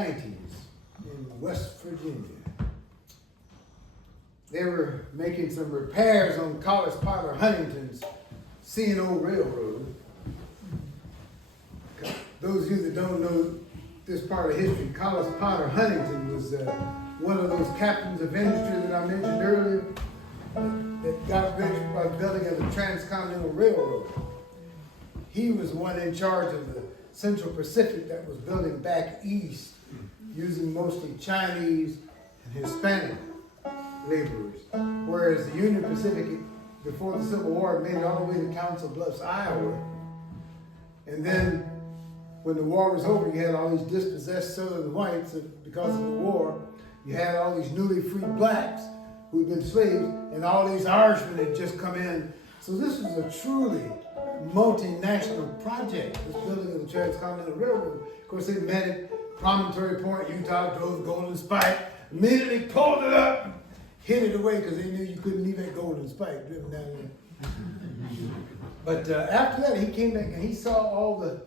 90s in West Virginia. They were making some repairs on Collis Potter Huntington's C&O Railroad. Those of you that don't know this part of history, Collis Potter Huntington was one of those captains of industry that I mentioned earlier that got rich by building of the Transcontinental Railroad. He was the one in charge of the Central Pacific that was building back east using mostly Chinese and Hispanic laborers. Whereas the Union Pacific, before the Civil War, made it all the way to Council Bluffs, Iowa. And then when the war was over, you had all these dispossessed southern whites because of the war. You had all these newly freed blacks who'd been slaves, and all these Irishmen had just come in. So this was a truly multinational project, this building of the Transcontinental Railroad. Of course, they met at Promontory Point, Utah, drove the Golden Spike, immediately pulled it up, hid it away because they knew you couldn't leave that Golden Spike driven down there. But after that, he came back and he saw all of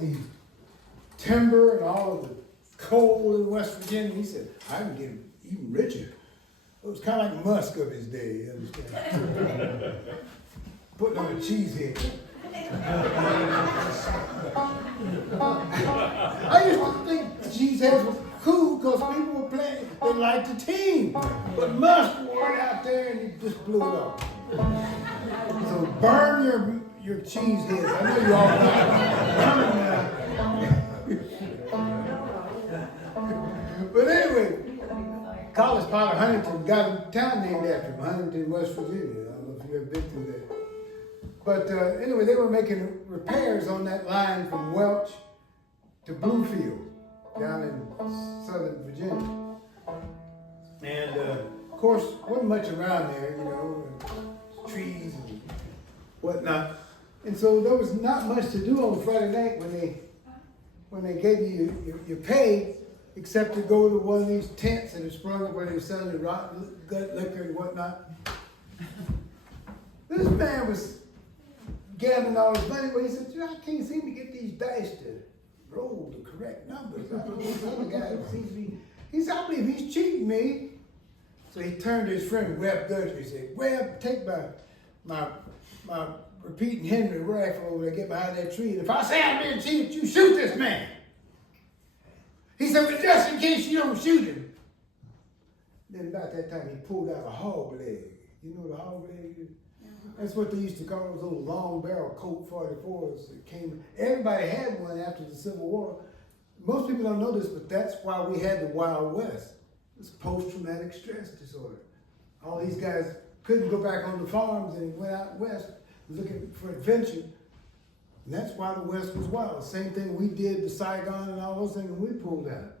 the timber and all of the coal in West Virginia. He said, I can get even richer. It was kind of like Musk of his day, you understand? Putting on a cheesehead. I used to think cheeseheads was cool because people were playing, they liked the team. But Musk wore it out there and he just blew it up. So burn your cheeseheads. I know you all know. But anyway, Collis Potter Huntington got a town named after him, Huntington, West Virginia. I don't know if you've ever been through that. But anyway, they were making repairs on that line from Welch to Bluefield down in southern Virginia. And of course, wasn't much around there, you know, trees and whatnot. And so there was not much to do on Friday night when they gave you your pay, except to go to one of these tents that had sprung up where they were selling the rotten gut liquor and whatnot. This man was gathering all his money, but he said, I can't seem to get these dice to roll the correct numbers. I don't know this other guy seems to be, he said, I believe he's cheating me. So he turned to his friend Webb Dudley. He said, Webb, take my repeating Henry rifle over there, get behind that tree, and if I say I'm being cheated, you shoot this man. He said, but just in case you don't shoot him. Then about that time, he pulled out a hog leg. You know what a hog leg is? That's what they used to call those little long barrel Colt 44s that came. Everybody had one after the Civil War. Most people don't know this, but that's why we had the Wild West. It's post-traumatic stress disorder. All these guys couldn't go back on the farms and went out west looking for adventure. And that's why the West was wild. Same thing we did to Saigon and all those things when we pulled out.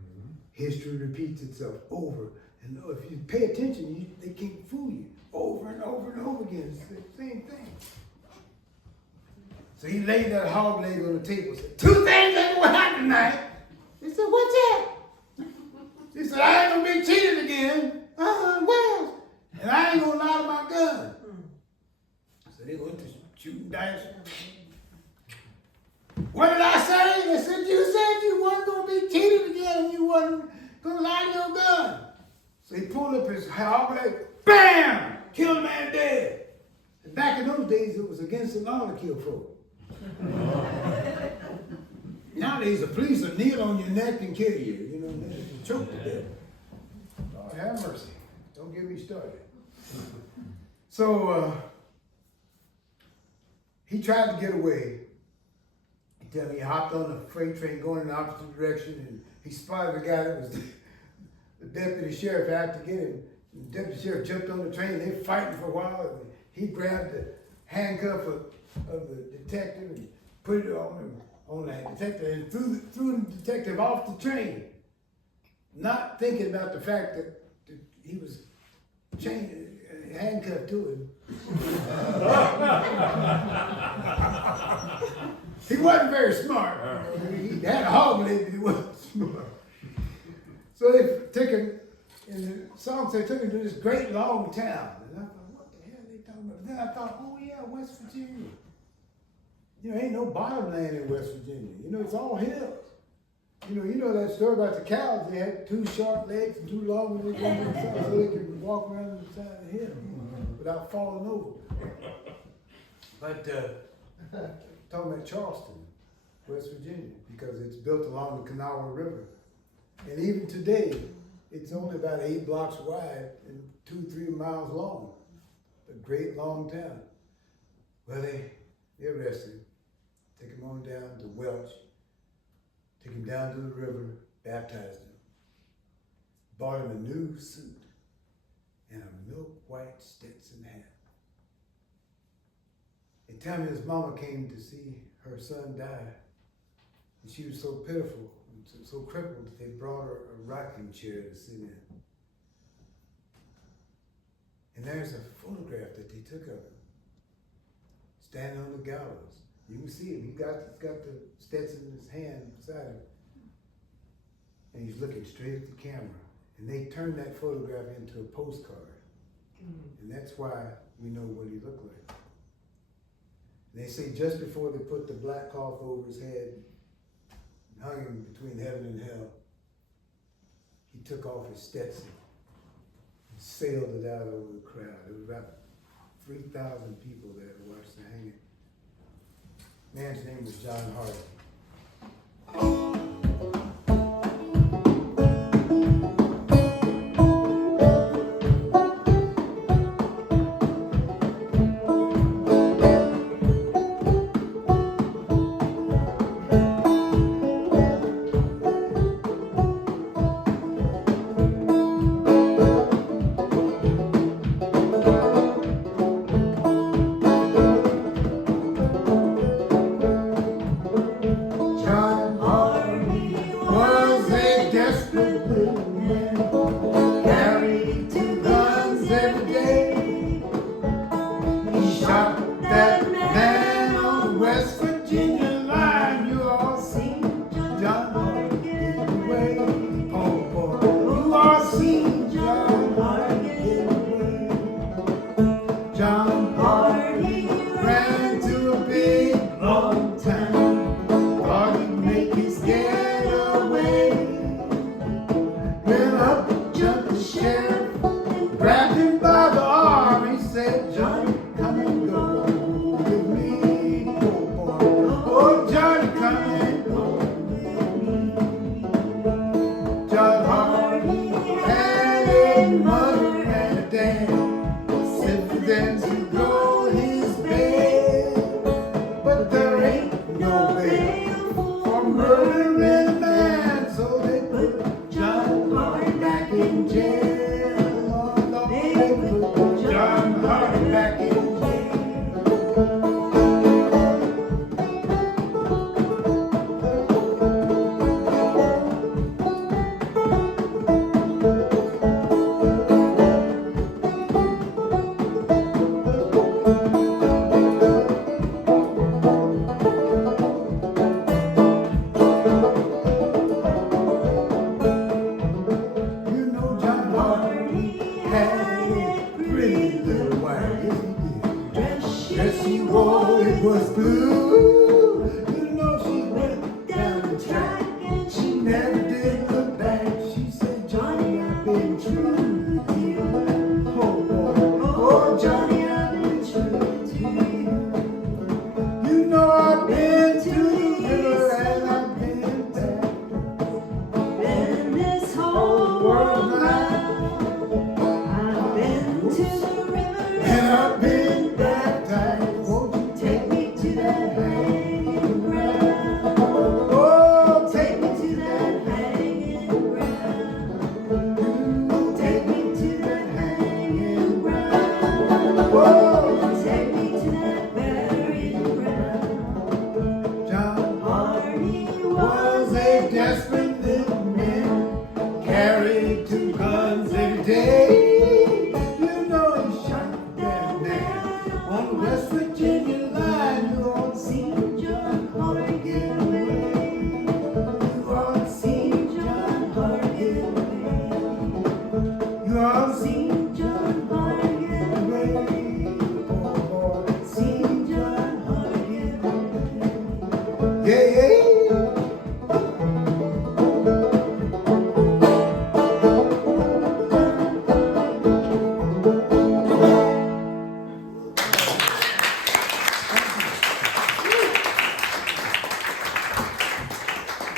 Mm-hmm. History repeats itself over and over. If you pay attention, they can't fool you. Over and over and over again. It's the same thing. So he laid that hog leg on the table and said, 2 things ain't gonna happen tonight. He said, what's that? He said, I ain't gonna be cheated again. Well, and I ain't gonna lie to my gun. So they went to shooting dice. What did I say? They said, you said you weren't gonna be cheated again and you wasn't gonna lie to your gun. So he pulled up his hog leg, bam! Killed a man dead. And back in those days, it was against the law to kill folk. Nowadays, the police will kneel on your neck and kill you. You know, and you choke to death. Lord have mercy. Don't get me started. So he tried to get away. He tell me he hopped on a freight train going in the opposite direction, and he spotted a guy that was the deputy sheriff out to get him. The deputy sheriff jumped on the train. They were fighting for a while. And he grabbed the handcuff of the detective and put it on the detective and threw the detective off the train, not thinking about the fact that he was handcuffed to him. He wasn't very smart. He had a hog leg, but he wasn't smart. So they took him. And the song said, took him to this great long town. And I thought, what the hell are they talking about? But then I thought, oh yeah, West Virginia. You know, ain't no bottom land in West Virginia. You know, it's all hills. You know that story about the cows. They had 2 short legs and 2 long ones, so they could walk around the side of the hill without falling over. But talking about Charleston, West Virginia, because it's built along the Kanawha River, and even today, it's only about 8 blocks wide and 2-3 miles long. A great long town. Well, they arrested him, take him on down to Welch, take him down to the river, baptized him, bought him a new suit and a milk white Stetson hat. They tell me his mama came to see her son die, and she was so pitiful and so crippled that they brought her a rocking chair to sit in. And there's a photograph that they took of him, standing on the gallows. You can see him. He's got the Stetson in his hand beside him. And he's looking straight at the camera. And they turned that photograph into a postcard. And that's why we know what he looked like. And they say just before they put the black cloth over his head and hung him between heaven and hell, he took off his Stetson and sailed it out over the crowd. There was about 3,000 people there to watch the hanging. Man's name was John Hardy.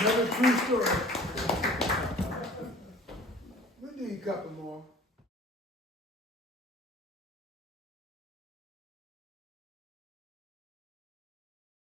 Another true story.